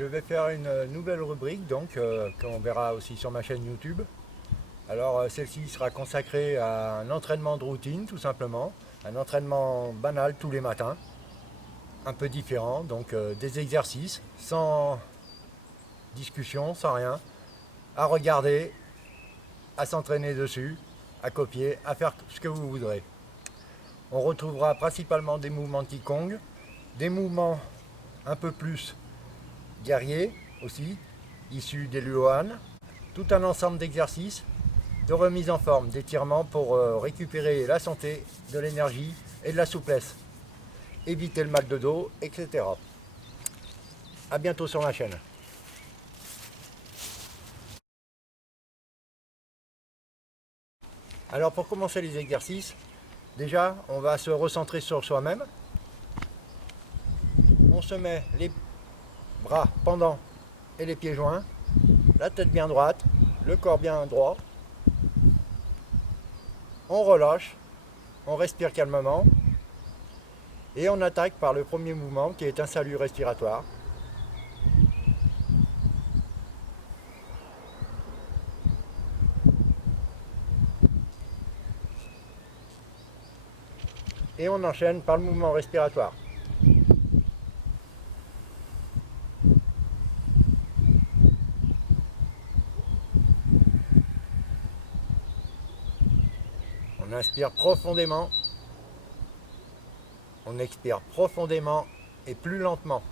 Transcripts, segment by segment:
Je vais faire une nouvelle rubrique donc qu'on verra aussi sur ma chaîne YouTube. Alors celle-ci sera consacrée à un entraînement de routine tout simplement, un entraînement banal tous les matins, un peu différent, donc des exercices sans discussion, sans rien, à regarder, à s'entraîner dessus, à copier, à faire ce que vous voudrez. On retrouvera principalement des mouvements de Qigong, des mouvements un peu plus guerriers aussi, issus des Luohan, tout un ensemble d'exercices de remise en forme, d'étirements pour récupérer la santé, de l'énergie et de la souplesse, éviter le mal de dos, etc. A bientôt sur ma chaîne. Alors pour commencer les exercices, déjà on va se recentrer sur soi-même. On se met les bras pendants et les pieds joints, la tête bien droite, le corps bien droit. On relâche, on respire calmement et on attaque par le premier mouvement qui est un salut respiratoire. Et on enchaîne par le mouvement respiratoire. On inspire profondément, on expire profondément et plus lentement.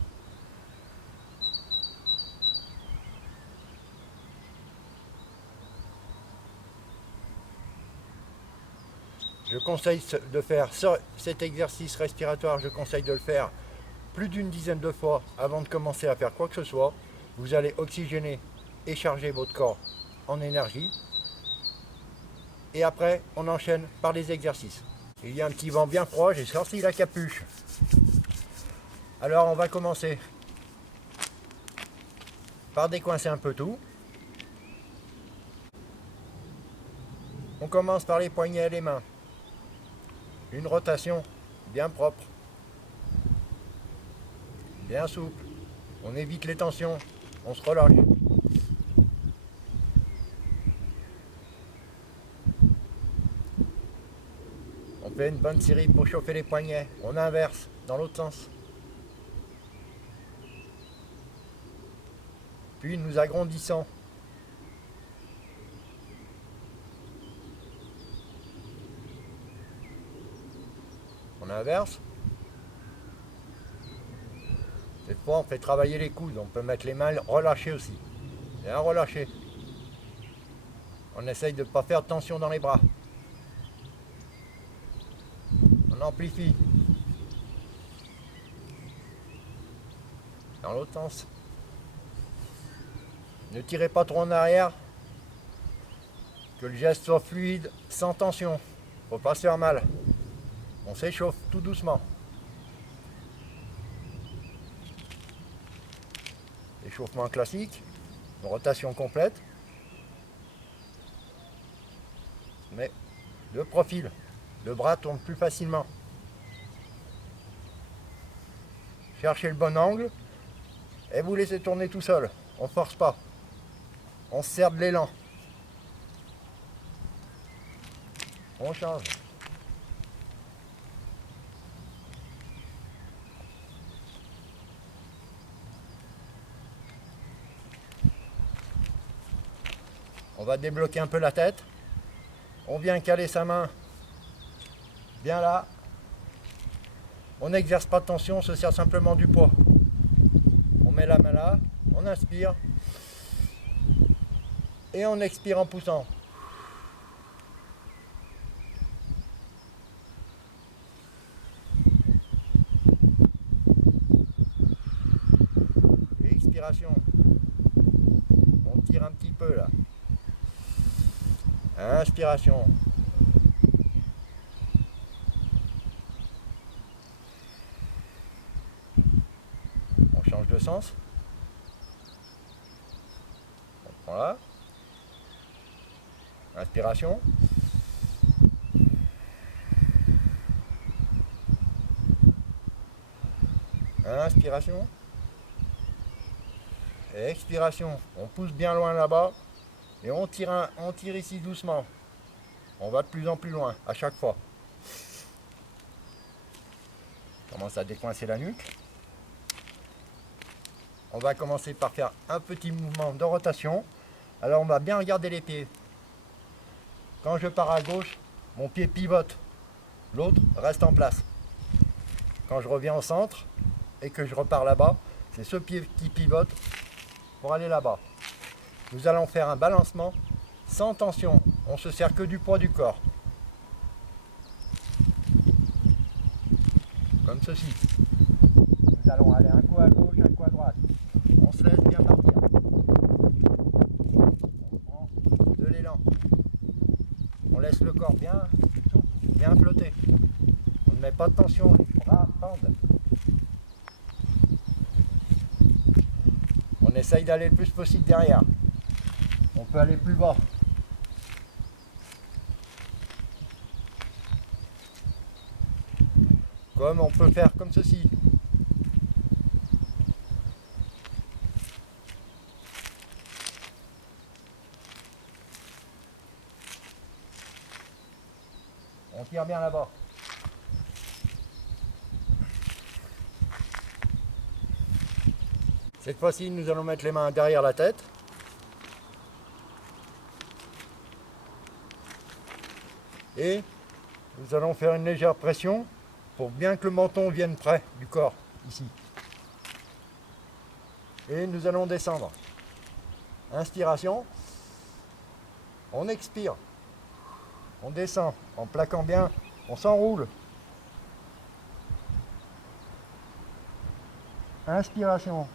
Je conseille de faire cet exercice respiratoire, je conseille de le faire plus d'une dizaine de fois avant de commencer à faire quoi que ce soit. Vous allez oxygéner et charger votre corps en énergie. Et après, on enchaîne par les exercices. Il y a un petit vent bien froid, j'ai sorti la capuche. Alors on va commencer par décoincer un peu tout. On commence par les poignets et les mains. Une rotation bien propre, bien souple. On évite les tensions, on se relâche. On fait une bonne série pour chauffer les poignets. On inverse dans l'autre sens. Puis nous agrandissons. On inverse. Cette fois, on fait travailler les coudes. On peut mettre les mains relâchées aussi. Bien relâchées. On essaye de ne pas faire de tension dans les bras. On amplifie. Dans l'autre sens. Ne tirez pas trop en arrière. Que le geste soit fluide, sans tension. Faut pas se faire mal. On s'échauffe tout doucement. Échauffement classique, une rotation complète, mais de profil. Le bras tourne plus facilement. Cherchez le bon angle et vous laissez tourner tout seul. On ne force pas. On se sert de l'élan. On change. On va débloquer un peu la tête. On vient caler sa main bien là. On n'exerce pas de tension, on se sert simplement du poids. On met la main là, on inspire et on expire en poussant. Et expiration. On tire un petit peu là. Inspiration. On change de sens. On prend là. Inspiration. Inspiration. et expiration. On pousse bien loin là-bas et on tire ici doucement. On va de plus en plus loin à chaque fois. On commence à décoincer la nuque. On va commencer par faire un petit mouvement de rotation. Alors on va bien regarder les pieds. Quand je pars à gauche, mon pied pivote. L'autre reste en place. Quand je reviens au centre et que je repars là-bas, c'est ce pied qui pivote pour aller là-bas. Nous allons faire un balancement sans tension. On se sert que du poids du corps. Comme ceci. Nous allons aller un coup à gauche, un coup à droite. On se laisse bien partir. On prend de l'élan. On laisse le corps bien souple, bien flotter. On ne met pas de tension, les bras pendent. On essaye d'aller le plus possible derrière. On peut aller plus bas. Comme on peut faire comme ceci. On tire bien là-bas. Cette fois-ci, nous allons mettre les mains derrière la tête. Et nous allons faire une légère pression pour bien que le menton vienne près du corps, ici. Et nous allons descendre. Inspiration. On expire. On descend en plaquant bien. On s'enroule. Inspiration.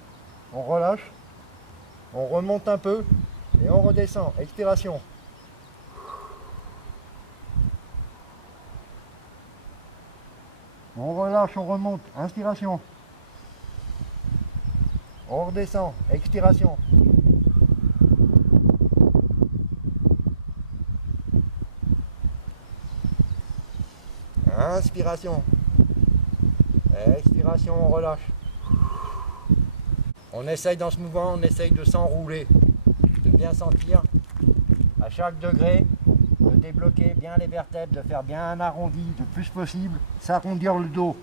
On relâche. On remonte un peu et on redescend. Expiration. On relâche, on remonte. Inspiration. On redescend. Expiration. Inspiration. Expiration, on relâche. On essaye dans ce mouvement, on essaye de s'enrouler, de bien sentir à chaque degré, de débloquer bien les vertèbres, de faire bien un arrondi le plus possible, s'arrondir le dos.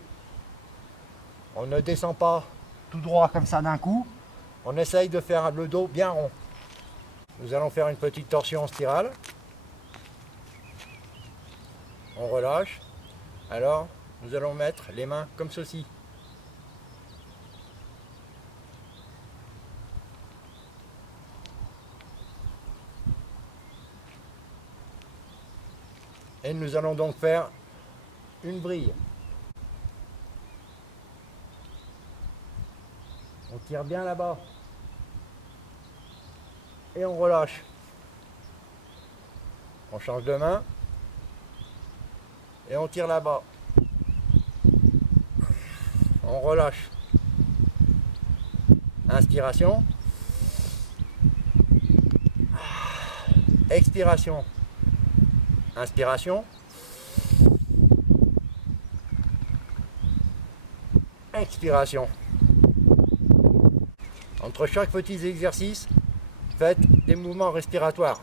On ne descend pas tout droit comme ça d'un coup, on essaye de faire le dos bien rond. Nous allons faire une petite torsion en spirale. On relâche. Alors, nous allons mettre les mains comme ceci. Et nous allons donc faire une brille. On tire bien là-bas. Et on relâche. On change de main. Et on tire là-bas. On relâche. Inspiration. Expiration. Inspiration. Expiration. Entre chaque petit exercice, faites des mouvements respiratoires.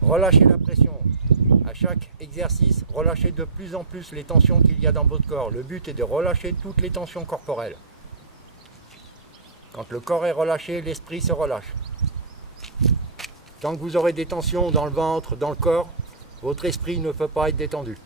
Relâchez la pression. À chaque exercice, relâchez de plus en plus les tensions qu'il y a dans votre corps. Le but est de relâcher toutes les tensions corporelles. Quand le corps est relâché, l'esprit se relâche. Tant que vous aurez des tensions dans le ventre, dans le corps, votre esprit ne peut pas être détendu.